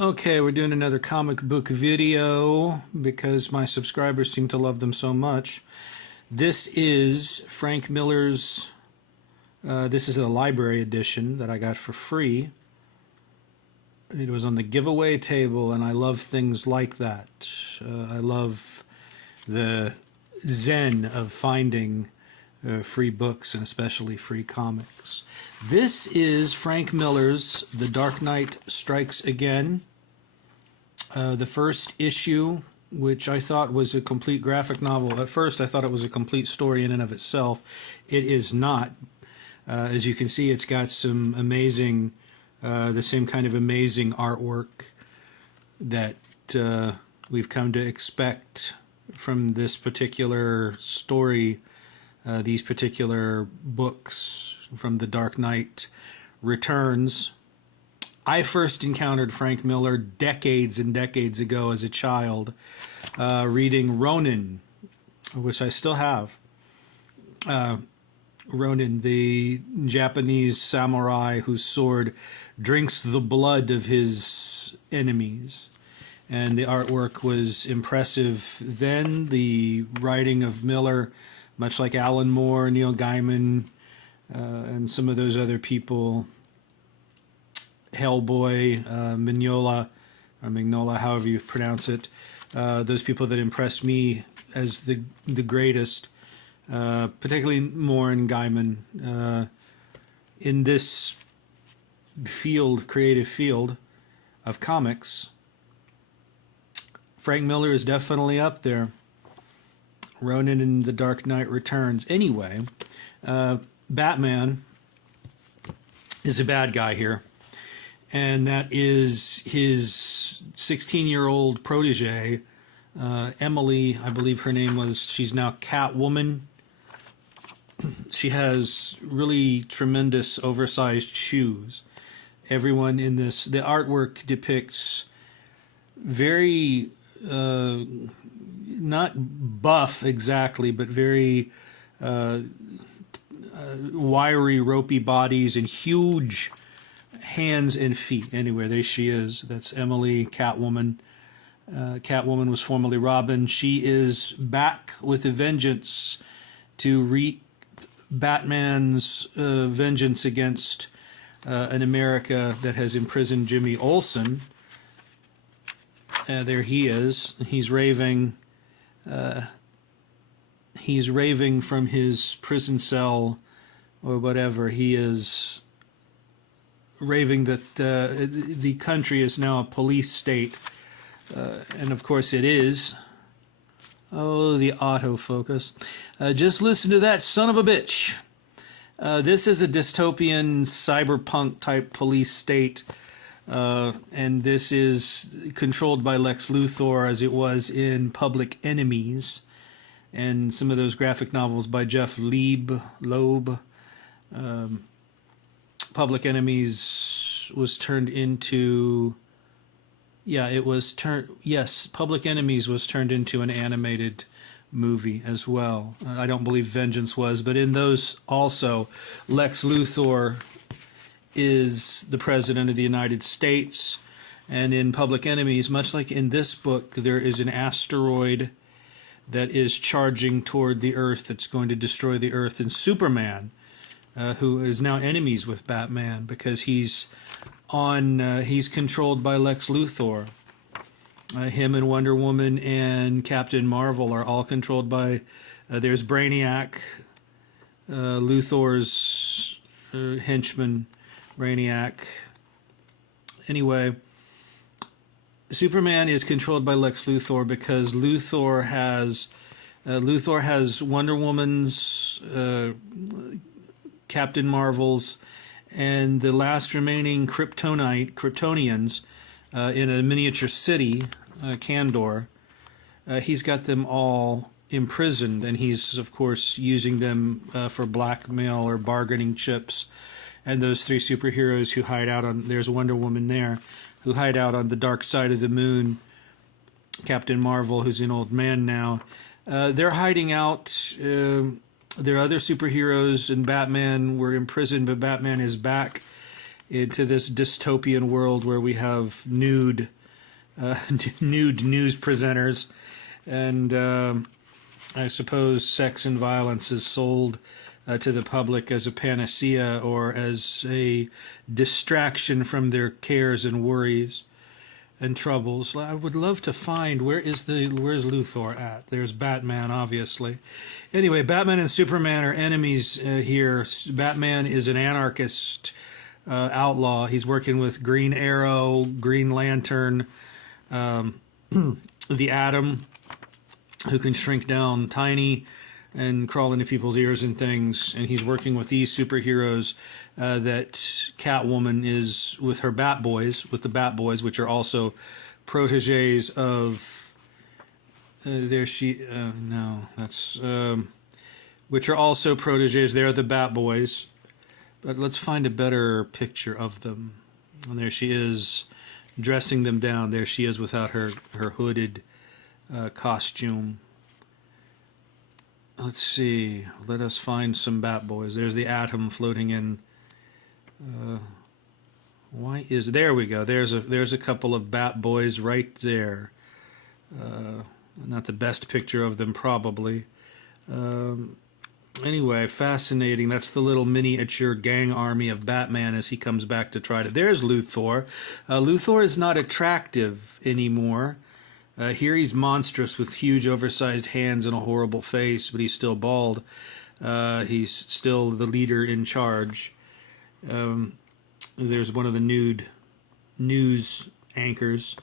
Okay, we're doing another comic book video because my subscribers seem to love them so much. This is Frank Miller's, this is a library edition that I got for free. It was on the giveaway table, and I love things like that. I love the zen of finding free books, and especially free comics. This is Frank Miller's The Dark Knight Strikes Again. The first issue, which I thought was a complete graphic novel. At first I thought it was a complete story in and of itself. It is not. As you can see, it's got some amazing, the same kind of amazing artwork that we've come to expect from this particular story, these particular books from The Dark Knight Returns. I first encountered Frank Miller decades and decades ago as a child, reading Ronin, which I still have. Ronin, the Japanese samurai whose sword drinks the blood of his enemies. And the artwork was impressive then. The writing of Miller, much like Alan Moore, Neil Gaiman, and some of those other people, Hellboy, Mignola, however you pronounce it, those people that impressed me as the greatest, particularly Moore and Gaiman, in this field, creative field of comics. Frank Miller is definitely up there. Ronin and The Dark Knight Returns. Anyway, Batman is a bad guy here. And that is his 16-year-old protege, Emily, I believe her name was. She's now Catwoman. She has really tremendous oversized shoes. Everyone in this, the artwork depicts very, not buff exactly, but very wiry, ropey bodies and huge hands and feet. Anyway, there she is. That's Emily, Catwoman. Catwoman was formerly Robin. She is back with a vengeance to wreak Batman's vengeance against an America that has imprisoned Jimmy Olsen. There he is. He's raving. He's raving from his prison cell or whatever. He is raving that the country is now a police state, and of course it is. Oh, the autofocus. Just listen to that son of a bitch. This is a dystopian cyberpunk type police state, and this is controlled by Lex Luthor as it was in Public Enemies and some of those graphic novels by Jeff Loeb. Public Enemies was turned into, Public Enemies was turned into an animated movie as well. I don't believe Vengeance was, but in those also, Lex Luthor is the President of the United States. And in Public Enemies, much like in this book, there is an asteroid that is charging toward the Earth that's going to destroy the Earth, and Superman, who is now enemies with Batman because he's controlled by Lex Luthor. Him and Wonder Woman and Captain Marvel are all controlled by, there's Brainiac, Luthor's henchman, Brainiac. Anyway, Superman is controlled by Lex Luthor because Luthor has Wonder Woman's, Captain Marvel's, and the last remaining Kryptonians in a miniature city, Kandor. He's got them all imprisoned, and he's, of course, using them for blackmail or bargaining chips. And those three superheroes who hide out on, there's Wonder Woman there, who hide out on the dark side of the moon. Captain Marvel, who's an old man now. They're hiding out. There are other superheroes, and Batman were imprisoned, but Batman is back into this dystopian world where we have nude nude news presenters, and I suppose sex and violence is sold to the public as a panacea or as a distraction from their cares and worries and troubles. I would love to find where's Luthor at? There's Batman, obviously. Anyway, Batman and Superman are enemies here. Batman is an anarchist outlaw. He's working with Green Arrow, Green Lantern, the Atom, who can shrink down tiny and crawl into people's ears and things. And he's working with these superheroes that Catwoman is with her Bat Boys, with the Bat Boys, which are also proteges of. Which are also proteges. They're the Bat Boys. But let's find a better picture of them. And there she is, dressing them down. There she is without her hooded costume. Let's see. Let us find some Bat Boys. There's the Atom floating in. There we go. There's a couple of Bat Boys right there. Not the best picture of them, probably. Anyway, fascinating. That's the little miniature gang army of Batman as he comes back to try to... There's Luthor. Luthor is not attractive anymore. Here he's monstrous with huge oversized hands and a horrible face, but he's still bald. He's still the leader in charge. There's one of the nude news anchors.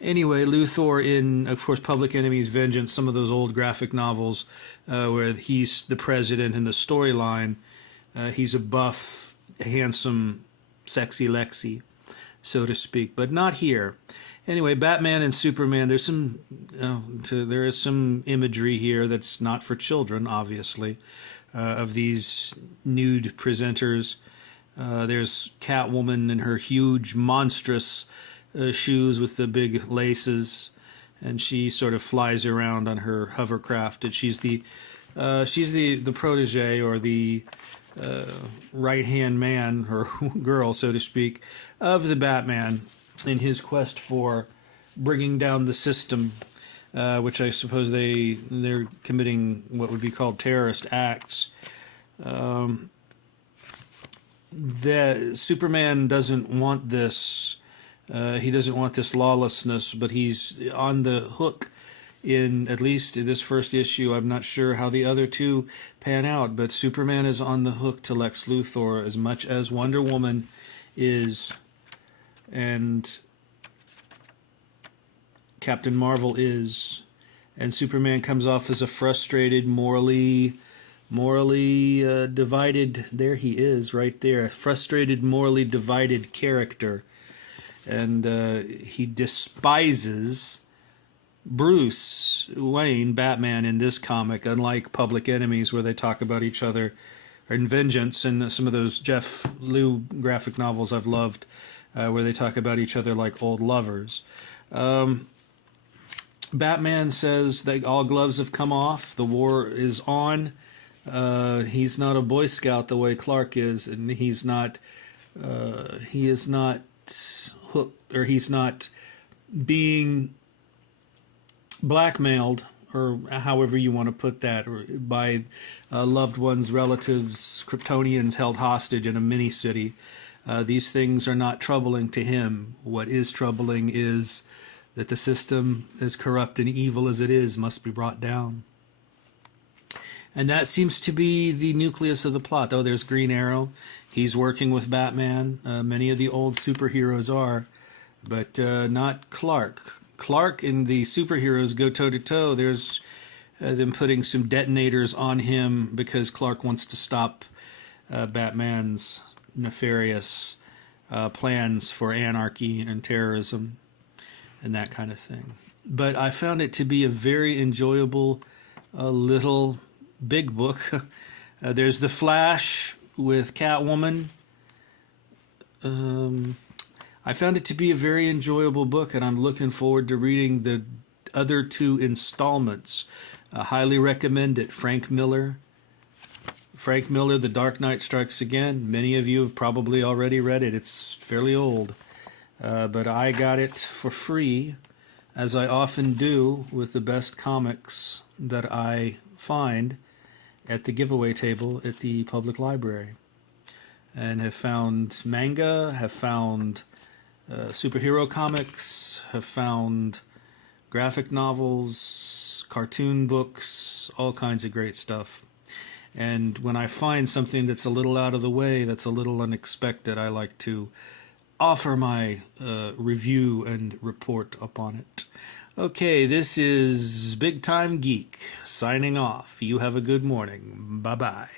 Anyway, Luthor in, of course, Public Enemy's Vengeance, some of those old graphic novels where he's the president in the storyline. He's a buff, handsome, sexy Lexi, so to speak, but not here. Anyway, Batman and Superman, there is some imagery here that's not for children, obviously, of these nude presenters. There's Catwoman in her huge, monstrous shoes with the big laces, and she sort of flies around on her hovercraft. And she's the protege, or the right-hand man or girl, so to speak, of the Batman in his quest for bringing down the system, which I suppose they're committing what would be called terrorist acts. That Superman doesn't want this. He doesn't want this lawlessness, but he's on the hook in, at least in this first issue. I'm not sure how the other two pan out, but Superman is on the hook to Lex Luthor as much as Wonder Woman is, and Captain Marvel is, and Superman comes off as a frustrated, morally divided. There he is, right there, a frustrated, morally divided character. And he despises Bruce Wayne, Batman, in this comic, unlike Public Enemies, where they talk about each other, or in Vengeance, and some of those Jeff Liu graphic novels I've loved, where they talk about each other like old lovers. Batman says that all gloves have come off, the war is on. He's not a Boy Scout the way Clark is, and he is not hooked, or he's not being blackmailed, or however you want to put that, or by loved ones, relatives, Kryptonians held hostage in a mini-city. These things are not troubling to him. What is troubling is that the system, as corrupt and evil as it is, must be brought down. And that seems to be the nucleus of the plot. Oh, there's Green Arrow. He's working with Batman. Many of the old superheroes are, but not Clark. Clark and the superheroes go toe-to-toe. There's them putting some detonators on him because Clark wants to stop Batman's nefarious plans for anarchy and terrorism and that kind of thing. But I found it to be a very enjoyable little big book. There's The Flash with Catwoman. I found it to be a very enjoyable book, and I'm looking forward to reading the other two installments. I highly recommend it. Frank Miller Frank Miller, The Dark Knight Strikes Again. Many of you have probably already read it. It's fairly old. But I got it for free, as I often do with the best comics that I find at the giveaway table at the public library. And have found manga, have found superhero comics, have found graphic novels, cartoon books, all kinds of great stuff. And when I find something that's a little out of the way, that's a little unexpected, I like to offer my review and report upon it. Okay, this is Big Time Geek signing off. You have a good morning. Bye-bye.